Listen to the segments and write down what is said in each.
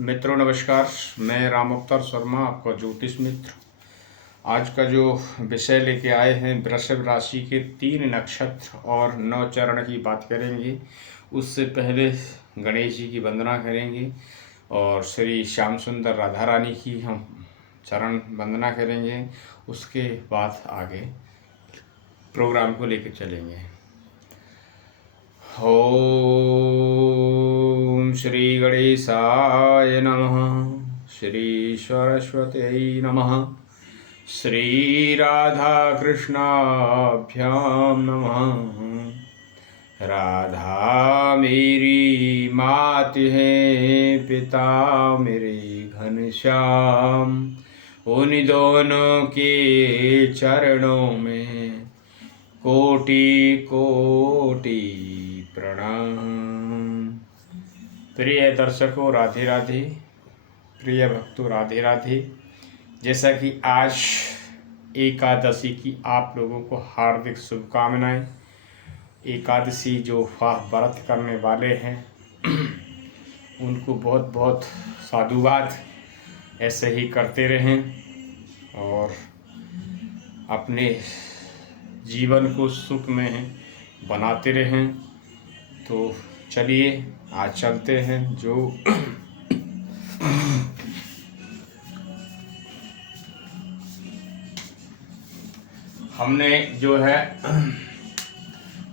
मित्रों नमस्कार, मैं राम अवतार शर्मा, आपका ज्योतिष मित्र। आज का जो विषय लेके आए हैं, वृषभ राशि के 3 नक्षत्र और 9 चरण की बात करेंगे। उससे पहले गणेश जी की वंदना करेंगे और श्री श्याम सुंदर राधा रानी की हम चरण वंदना करेंगे। उसके बाद आगे प्रोग्राम को लेकर चलेंगे। ओम श्री गणेशाय नमः, श्री सरस्वत्यै नमः, श्री राधा कृष्णाभ्याम नमः। राधा मेरी मात है, पिता मेरे घनश्याम, उन दोनों के चरणों में कोटि कोटि प्रणाम। प्रिय दर्शकों राधे राधे, प्रिय भक्तों राधे राधे। जैसा कि आज एकादशी की आप लोगों को हार्दिक शुभकामनाएं। एकादशी जो व्रत करने वाले हैं उनको बहुत बहुत साधुवाद। ऐसे ही करते रहें और अपने जीवन को सुख में बनाते रहें। तो चलिए आज चलते हैं। जो हमने जो है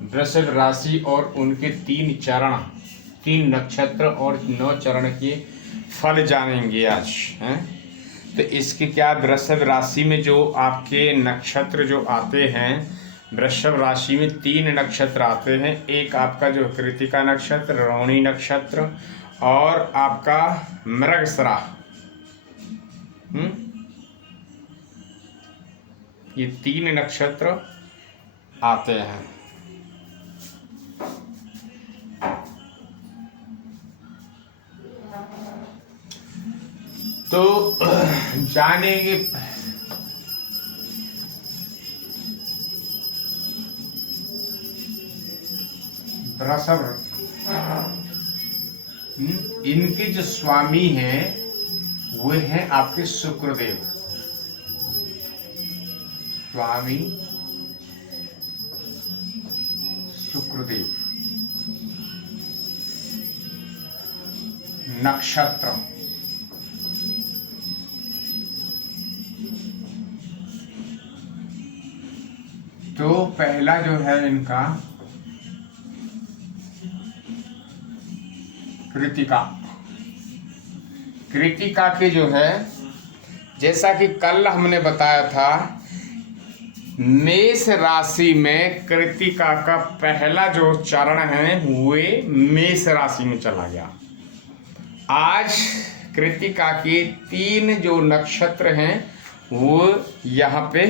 वृषभ राशि और उनके 3 चरण, 3 नक्षत्र और 9 चरण के फल जानेंगे आज हैं। तो इसके क्या, वृषभ राशि में जो आपके नक्षत्र जो आते हैं, वृषभ राशि में 3 नक्षत्र आते हैं। एक आपका जो कृतिका नक्षत्र, रोहिणी नक्षत्र और आपका मृगशिरा। ये 3 नक्षत्र आते हैं। तो जानेंगे वृषभ। इनके जो स्वामी हैं वो हैं आपके शुक्रदेव। स्वामी शुक्रदेव। नक्षत्र तो पहला जो है इनका कृतिका। कृतिका के जो है, जैसा कि कल हमने बताया था, मेष राशि में कृतिका का पहला जो चरण है वे मेष राशि में चला गया। आज कृतिका के 3 जो नक्षत्र हैं वो यहाँ पे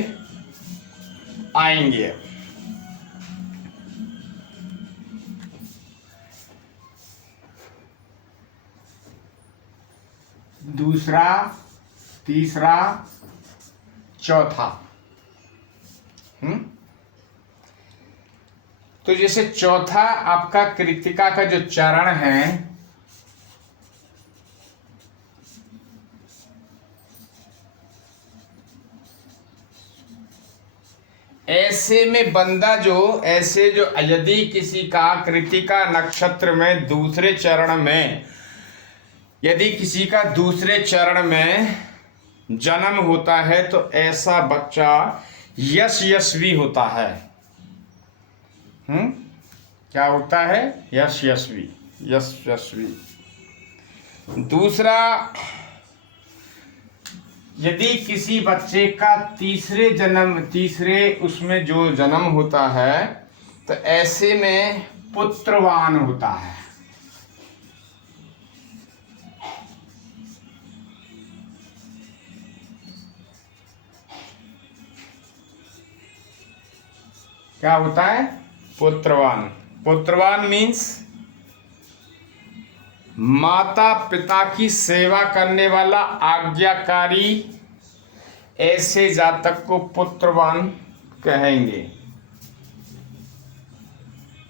आएंगे। दूसरा, तीसरा, चौथा। तो जैसे चौथा आपका कृतिका का जो चरण है, ऐसे में बंदा जो ऐसे जो यदि किसी का कृतिका नक्षत्र में दूसरे चरण में, यदि किसी का दूसरे चरण में जन्म होता है तो ऐसा बच्चा यशस्वी होता है। क्या होता है? यशस्वी। दूसरा, यदि किसी बच्चे का तीसरे उसमें जो जन्म होता है तो ऐसे में पुत्रवान होता है। क्या होता है? पुत्रवान। पुत्रवान मीन्स माता पिता की सेवा करने वाला, आज्ञाकारी, ऐसे जातक को पुत्रवान कहेंगे।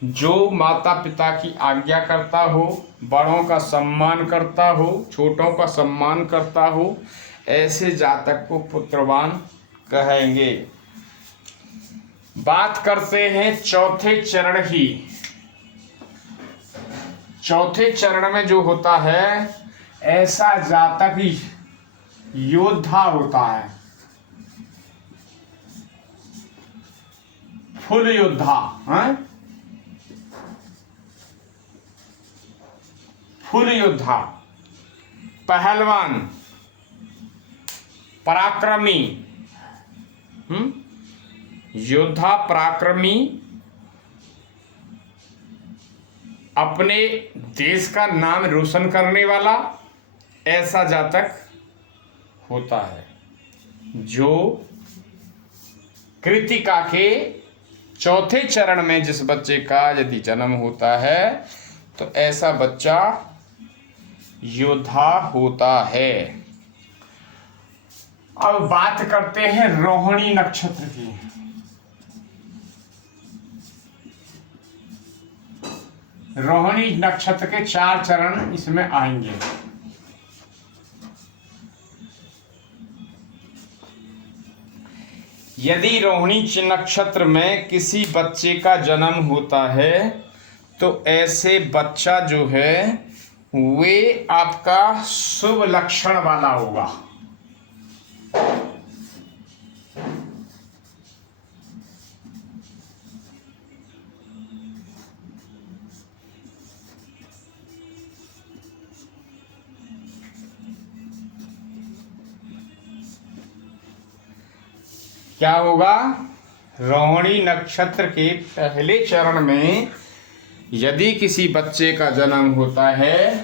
जो माता पिता की आज्ञा करता हो, बड़ों का सम्मान करता हो, छोटों का सम्मान करता हो, ऐसे जातक को पुत्रवान कहेंगे। बात करते हैं चौथे चरण की। चौथे चरण में जो होता है, ऐसा जातक ही योद्धा होता है, फुल योद्धा है, फुल योद्धा, पहलवान, पराक्रमी, योद्धा, पराक्रमी, अपने देश का नाम रोशन करने वाला, ऐसा जातक होता है। जो कृतिका के चौथे चरण में जिस बच्चे का यदि जन्म होता है तो ऐसा बच्चा योद्धा होता है। अब बात करते हैं रोहिणी नक्षत्र की। रोहिणी नक्षत्र के 4 चरण इसमें आएंगे। यदि रोहिणी नक्षत्र में किसी बच्चे का जन्म होता है तो ऐसे बच्चा जो है वे आपका शुभ लक्षण वाला होगा। क्या होगा? रोहिणी नक्षत्र के पहले चरण में यदि किसी बच्चे का जन्म होता है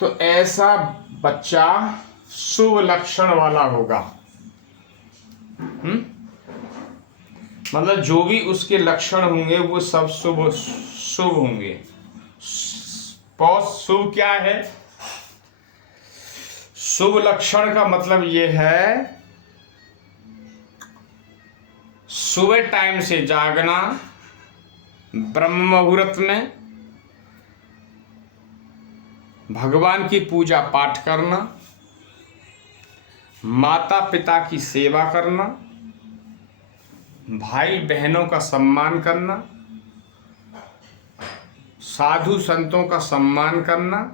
तो ऐसा बच्चा शुभ लक्षण वाला होगा। मतलब जो भी उसके लक्षण होंगे वो सब शुभ शुभ होंगे। शुभ क्या है? शुभ लक्षण का मतलब ये है सुबह टाइम से जागना, ब्रह्म मुहूर्त में भगवान की पूजा पाठ करना, माता पिता की सेवा करना, भाई बहनों का सम्मान करना, साधु संतों का सम्मान करना,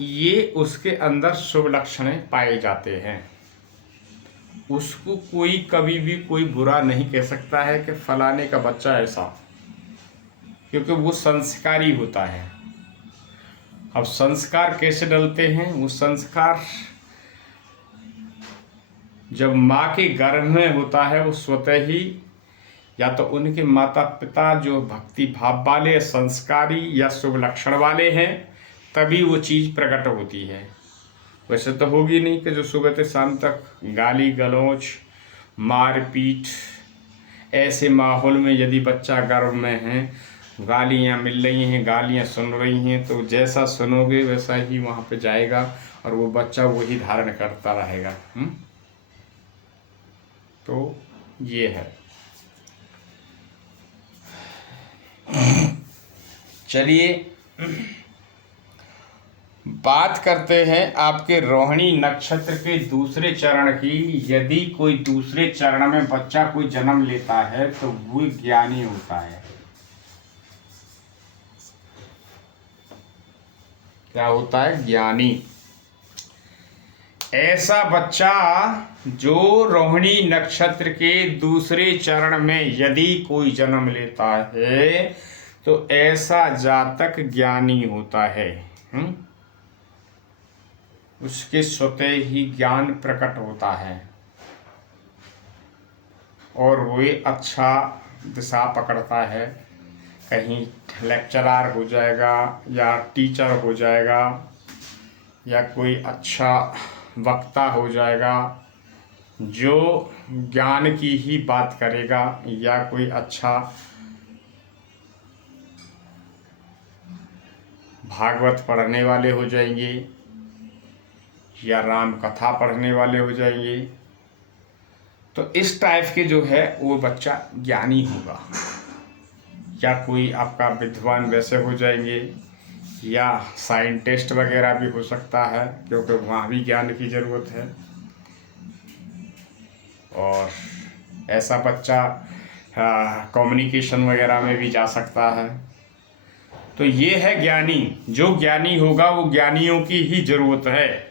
ये उसके अंदर शुभ लक्षण पाए जाते हैं। उसको कोई कभी भी कोई बुरा नहीं कह सकता है कि फलाने का बच्चा ऐसा, क्योंकि वो संस्कारी होता है। अब संस्कार कैसे डलते हैं? वो संस्कार जब माँ के गर्भ में होता है वो स्वतः ही या तो उनके माता पिता जो भक्ति भाव वाले, संस्कारी या शुभ लक्षण वाले हैं, तभी वो चीज़ प्रकट होती है। वैसे तो होगी नहीं कि जो सुबह से शाम तक गाली गलौज, मारपीट, ऐसे माहौल में यदि बच्चा गर्भ में है, गालियाँ मिल रही हैं, गालियाँ सुन रही हैं, तो जैसा सुनोगे वैसा ही वहाँ पे जाएगा और वो बच्चा वही धारण करता रहेगा। तो ये है। चलिए बात करते हैं आपके रोहिणी नक्षत्र के दूसरे चरण की। यदि कोई दूसरे चरण में बच्चा कोई जन्म लेता है तो वो ज्ञानी होता है। क्या होता है? ज्ञानी। ऐसा बच्चा जो रोहिणी नक्षत्र के दूसरे चरण में यदि कोई जन्म लेता है तो ऐसा जातक ज्ञानी होता है। उसके स्वतः ही ज्ञान प्रकट होता है और वे अच्छा दिशा पकड़ता है। कहीं लेक्चरर हो जाएगा या टीचर हो जाएगा या कोई अच्छा वक्ता हो जाएगा जो ज्ञान की ही बात करेगा, या कोई अच्छा भागवत पढ़ने वाले हो जाएंगे या राम कथा पढ़ने वाले हो जाएंगे। तो इस टाइप के जो है वो बच्चा ज्ञानी होगा। या कोई आपका विद्वान वैसे हो जाएंगे, या साइंटिस्ट वगैरह भी हो सकता है, क्योंकि वहाँ भी ज्ञान की ज़रूरत है। और ऐसा बच्चा कम्युनिकेशन वगैरह में भी जा सकता है। तो ये है ज्ञानी। जो ज्ञानी होगा वो ज्ञानियों की ही ज़रूरत है,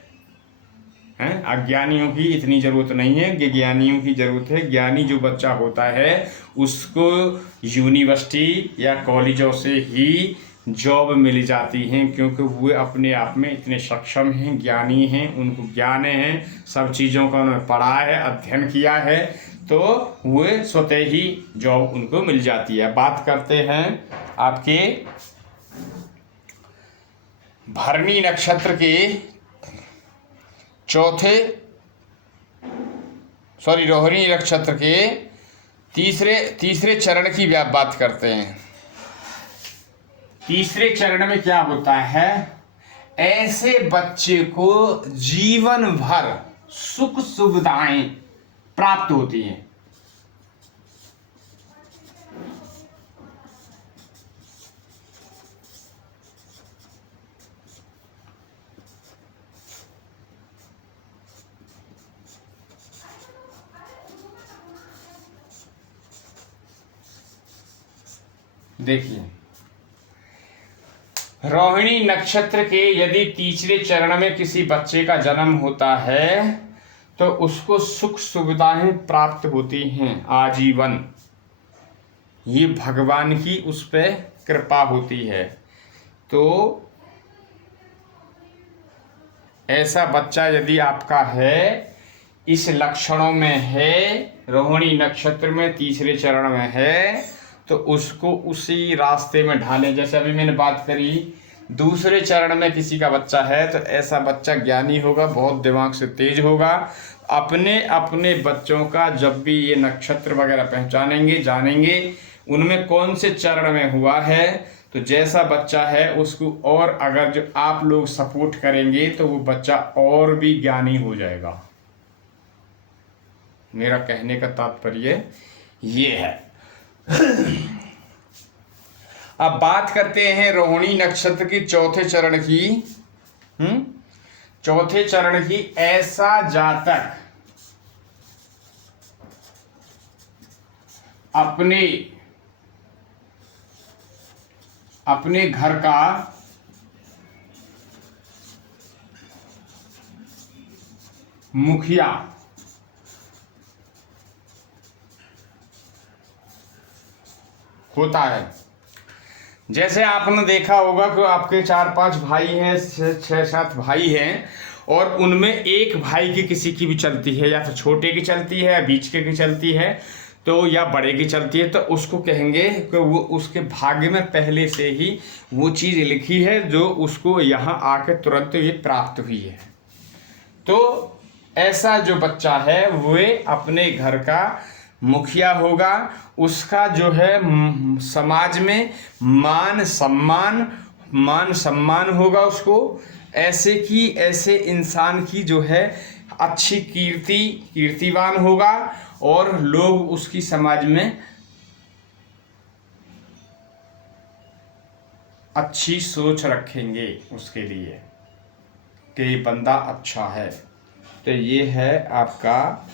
अज्ञानियों की इतनी ज़रूरत नहीं है कि ज्ञानियों की ज़रूरत है। ज्ञानी जो बच्चा होता है उसको यूनिवर्सिटी या कॉलेजों से ही जॉब मिल जाती हैं, क्योंकि वो अपने आप में इतने सक्षम हैं, ज्ञानी हैं, उनको ज्ञान है, सब चीज़ों का उन्होंने पढ़ा है, अध्ययन किया है, तो वो स्वतः ही जॉब उनको मिल जाती है। बात करते हैं आपके भरणी नक्षत्र के रोहिणी नक्षत्र के तीसरे चरण की बात करते हैं। तीसरे चरण में क्या होता है? ऐसे बच्चे को जीवन भर सुख सुविधाएं प्राप्त होती हैं। देखिए, रोहिणी नक्षत्र के यदि तीसरे चरण में किसी बच्चे का जन्म होता है तो उसको सुख सुविधाएं प्राप्त होती हैं आजीवन। ये भगवान की उस पर कृपा होती है। तो ऐसा बच्चा यदि आपका है, इस लक्षणों में है, रोहिणी नक्षत्र में तीसरे चरण में है, तो उसको उसी रास्ते में ढालें। जैसे अभी मैंने बात करी, दूसरे चरण में किसी का बच्चा है तो ऐसा बच्चा ज्ञानी होगा, बहुत दिमाग से तेज होगा। अपने अपने बच्चों का जब भी ये नक्षत्र वगैरह पहचानेंगे, जानेंगे उनमें कौन से चरण में हुआ है, तो जैसा बच्चा है उसको, और अगर जो आप लोग सपोर्ट करेंगे तो वो बच्चा और भी ज्ञानी हो जाएगा। मेरा कहने का तात्पर्य ये है। अब बात करते हैं रोहिणी नक्षत्र की चौथे चरण की। चौथे चरण की, ऐसा जातक अपने घर का मुखिया होता है। जैसे आपने देखा होगा कि आपके 4-5 भाई हैं, 6-7 भाई हैं, और उनमें एक भाई की किसी की भी चलती है, या तो छोटे की चलती है, या बीच के की चलती है, तो या बड़े की चलती है, तो उसको कहेंगे कि वो उसके भाग्य में पहले से ही वो चीज़ लिखी है जो उसको यहाँ आके तुरंत ये प्राप्त हुई है। तो ऐसा जो बच्चा है वो अपने घर का मुखिया होगा। उसका जो है समाज में मान सम्मान होगा उसको। ऐसे इंसान की जो है अच्छी कीर्तिवान होगा, और लोग उसकी समाज में अच्छी सोच रखेंगे उसके लिए कि ये बंदा अच्छा है। तो ये है आपका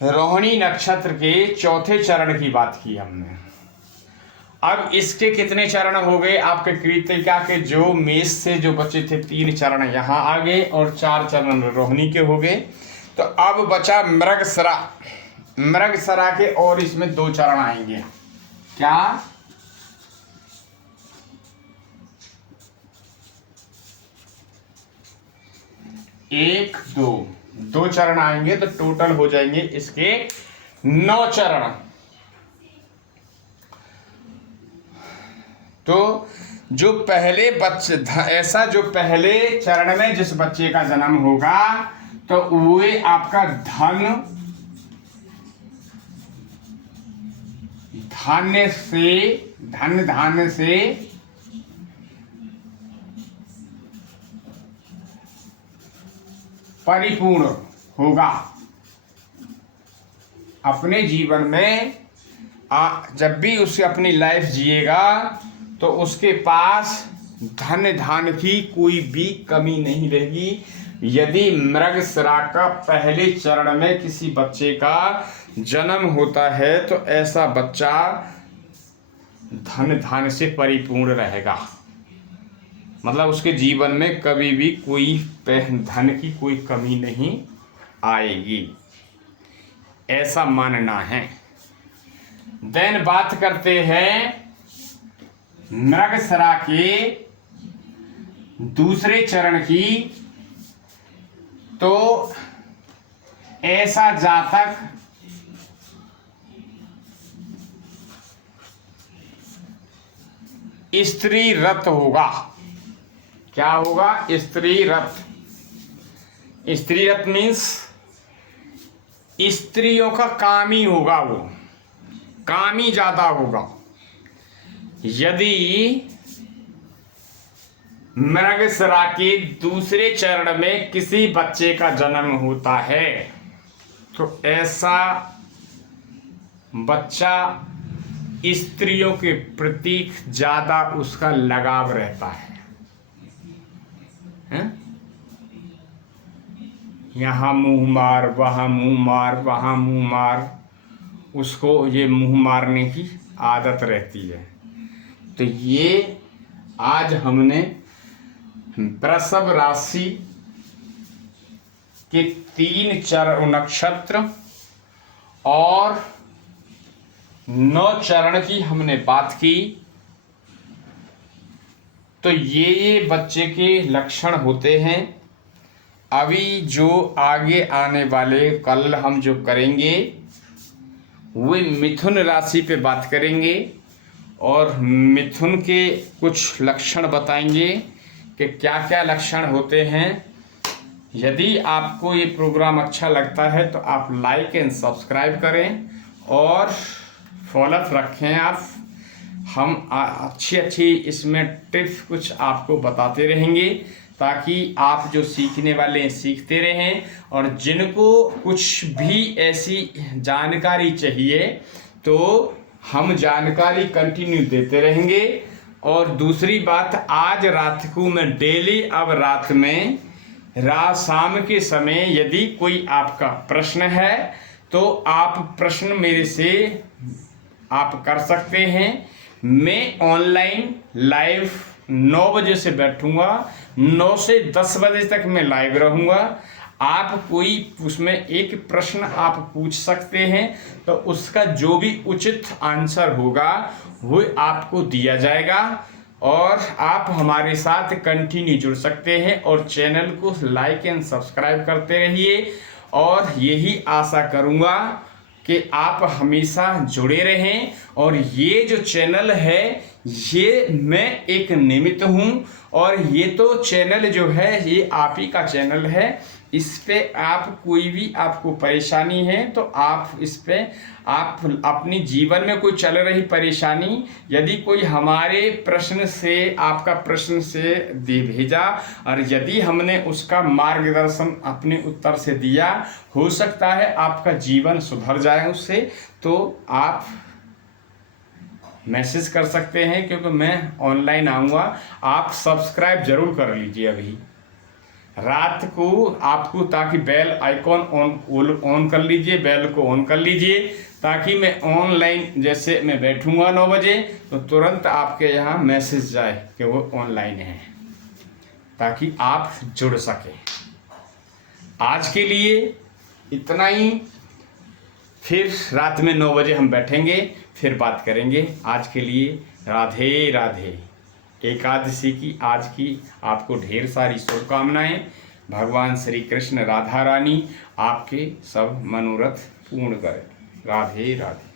रोहिणी नक्षत्र के चौथे चरण की बात की हमने। अब इसके कितने चरण हो गए? आपके कृतिका के जो मेष से जो बचे थे 3 चरण यहाँ आ गए, और 4 चरण रोहिणी के हो गए। तो अब बचा मृगसरा के, और इसमें 2 चरण आएंगे। क्या? 1, 2 चरण आएंगे, तो टोटल हो जाएंगे इसके 9 चरण। तो जो पहले बच्चे, ऐसा जो पहले चरण में जिस बच्चे का जन्म होगा, तो वो आपका धान्य से परिपूर्ण होगा। अपने जीवन में जब भी उसे अपनी लाइफ जिएगा तो उसके पास धन धान की कोई भी कमी नहीं रहेगी। यदि मृगशिरा का पहले चरण में किसी बच्चे का जन्म होता है तो ऐसा बच्चा धन धान से परिपूर्ण रहेगा। मतलब उसके जीवन में कभी भी कोई धन की कोई कमी नहीं आएगी, ऐसा मानना है। देन बात करते हैं मृगशिरा के दूसरे चरण की। तो ऐसा जातक स्त्री रत होगा। क्या होगा? स्त्री रत। स्त्री रत मीन्स स्त्रियों का कामी होगा, वो कामी ज्यादा होगा। यदि मृगशिरा के दूसरे चरण में किसी बच्चे का जन्म होता है तो ऐसा बच्चा स्त्रियों के प्रति ज्यादा उसका लगाव रहता है। यहाँ मुंह मार, वहाँ मुंह मार, वहाँ मुंह मार, उसको ये मुंह मारने की आदत रहती है। तो ये आज हमने वृषभ राशि के 3 चरण नक्षत्र और 9 चरण की हमने बात की। तो ये बच्चे के लक्षण होते हैं। अभी जो आगे आने वाले कल हम जो करेंगे वे मिथुन राशि पे बात करेंगे और मिथुन के कुछ लक्षण बताएंगे कि क्या क्या लक्षण होते हैं। यदि आपको ये प्रोग्राम अच्छा लगता है तो आप लाइक एंड सब्सक्राइब करें और फॉलो रखें आप। हम अच्छी इसमें टिप्स कुछ आपको बताते रहेंगे ताकि आप जो सीखने वाले हैं सीखते रहें, और जिनको कुछ भी ऐसी जानकारी चाहिए तो हम जानकारी कंटिन्यू देते रहेंगे। और दूसरी बात, आज रात को मैं डेली अब रात में शाम के समय यदि कोई आपका प्रश्न है तो आप प्रश्न मेरे से आप कर सकते हैं। मैं ऑनलाइन लाइव 9 बजे से बैठूंगा, 9 से 10 बजे तक मैं लाइव रहूंगा। आप कोई उसमें एक प्रश्न आप पूछ सकते हैं तो उसका जो भी उचित आंसर होगा वो आपको दिया जाएगा, और आप हमारे साथ कंटिन्यू जुड़ सकते हैं और चैनल को लाइक एंड सब्सक्राइब करते रहिए। और यही आशा करूंगा कि आप हमेशा जुड़े रहें। और ये जो चैनल है ये मैं एक निमित्त हूँ, और ये तो चैनल जो है ये आप ही का चैनल है। इस पे आप कोई भी आपको परेशानी है तो आप इस पे आप अपनी जीवन में कोई चल रही परेशानी यदि कोई हमारे प्रश्न से आपका प्रश्न से दे भेजा और यदि हमने उसका मार्गदर्शन अपने उत्तर से दिया, हो सकता है आपका जीवन सुधर जाए उससे, तो आप मैसेज कर सकते हैं क्योंकि मैं ऑनलाइन आऊँगा। आप सब्सक्राइब जरूर कर लीजिए अभी रात को आपको, ताकि बेल आइकॉन ऑन कर लीजिए, बेल को ऑन कर लीजिए ताकि मैं ऑनलाइन जैसे मैं बैठूंगा 9 बजे तो तुरंत आपके यहाँ मैसेज जाए कि वो ऑनलाइन है, ताकि आप जुड़ सकें। आज के लिए इतना ही, फिर रात में 9 बजे हम बैठेंगे, फिर बात करेंगे। आज के लिए राधे राधे। एकादशी की आज की आपको ढेर सारी शुभकामनाएं। भगवान श्री कृष्ण राधा रानी आपके सब मनोरथ पूर्ण करें। राधे राधे।